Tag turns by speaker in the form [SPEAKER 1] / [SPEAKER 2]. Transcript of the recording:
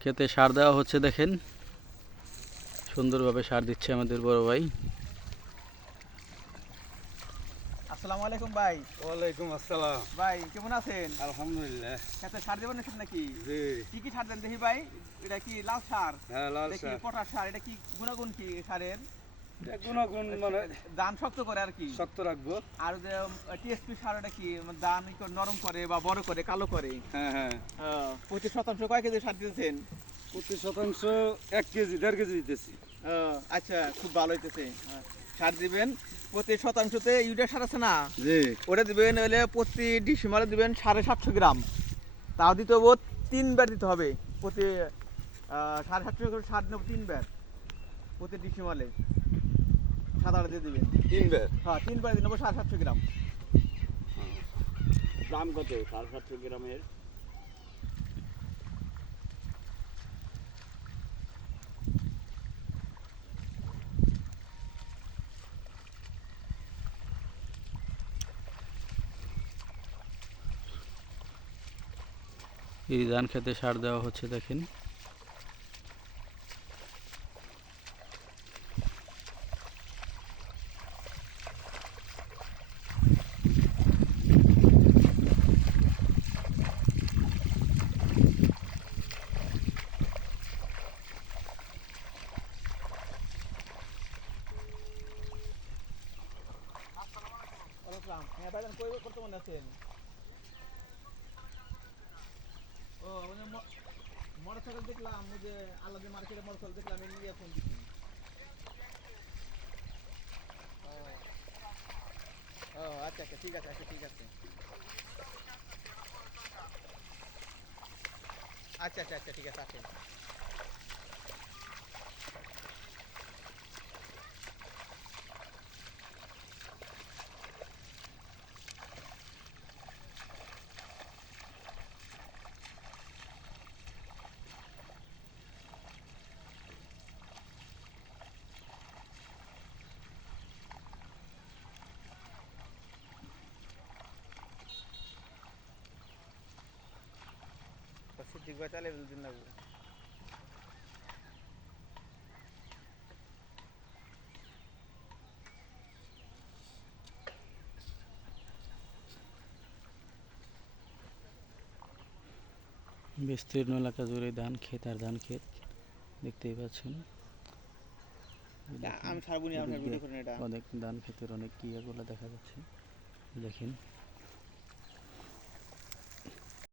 [SPEAKER 1] খেতে সার দেওয়া হচ্ছে দেখেন। সুন্দরভাবে সার দিচ্ছে আমাদের বড় ভাই।
[SPEAKER 2] আসসালামু আলাইকুম ভাই।
[SPEAKER 3] ওয়ালাইকুম আসসালাম।
[SPEAKER 2] ভাই কেমন আছেন?
[SPEAKER 3] আলহামদুলিল্লাহ।
[SPEAKER 2] খেতে সার দেবেন নাকি নাকি?
[SPEAKER 3] জি।
[SPEAKER 2] কি কি সার দেন দেখি ভাই এটা কি লাল সার?
[SPEAKER 3] হ্যাঁ লাল
[SPEAKER 2] এটা কি
[SPEAKER 3] শাক
[SPEAKER 2] পটাশ সার? এটা কি গুণাগুণ কি সারের?
[SPEAKER 3] গুণাগুণ মানে
[SPEAKER 2] দান শক্ত করে আর কি?
[SPEAKER 3] শক্ত রাখব।
[SPEAKER 2] আর যে টিএসপি সার কি দান নরম করে বা বড় করে কালো করে?
[SPEAKER 3] হ্যাঁ হ্যাঁ।
[SPEAKER 2] শতাংশ কয় কেজি সার দিতেছেন
[SPEAKER 3] প্রতি শতাংশ এক কেজি দেড় কেজি দিতেছি।
[SPEAKER 2] আচ্ছা খুব ভালো হইতেছে। সার দিবেন প্রতি শতাংশতে ইউরিয়া সার আছে না?
[SPEAKER 3] জি।
[SPEAKER 2] ওটা দিবেন হলে প্রতি ডিসেম্বরে দিবেন সাড়ে সাতশো গ্রাম। তাও দিতে হবে তিনবার দিতে হবে। প্রতি সাড়ে সাতশো সার নেব তিনবার। প্রতি ডিসেম্বরে সাদা দিয়ে দিবেন।
[SPEAKER 3] তিন বের
[SPEAKER 2] হ্যাঁ তিনবার দিয়ে নেব সাড়ে সাতশো গ্রাম।
[SPEAKER 4] দাম কত? সাড়ে সাতশো গ্রামের?
[SPEAKER 1] এই ধান খেতে সার দেওয়া হচ্ছে দেখেন।
[SPEAKER 2] ওরকম হ্যাঁ ভাইজান কই বর্তমানে আছেন? ও মানে মোটরসাইকেল দেখলাম ওই যে আলাদা মার্কেটে মোটরসাইকেল দেখলাম এই নিয়ে ফোন দিচ্ছি। ও আচ্ছা আচ্ছা ঠিক আছে আচ্ছা ঠিক আছে। আচ্ছা আচ্ছা আচ্ছা ঠিক আছে, আসেন। সিদ্দিক ভাই তাহলে দিন লাগবে।
[SPEAKER 1] বিস্তীর্ণ এলাকা জুড়ে ধান ক্ষেত আর ধান ক্ষেত দেখতেই পাচ্ছেন। অনেক ধান ক্ষেতের অনেক ইয়েগুলো দেখা যাচ্ছে। দেখেন।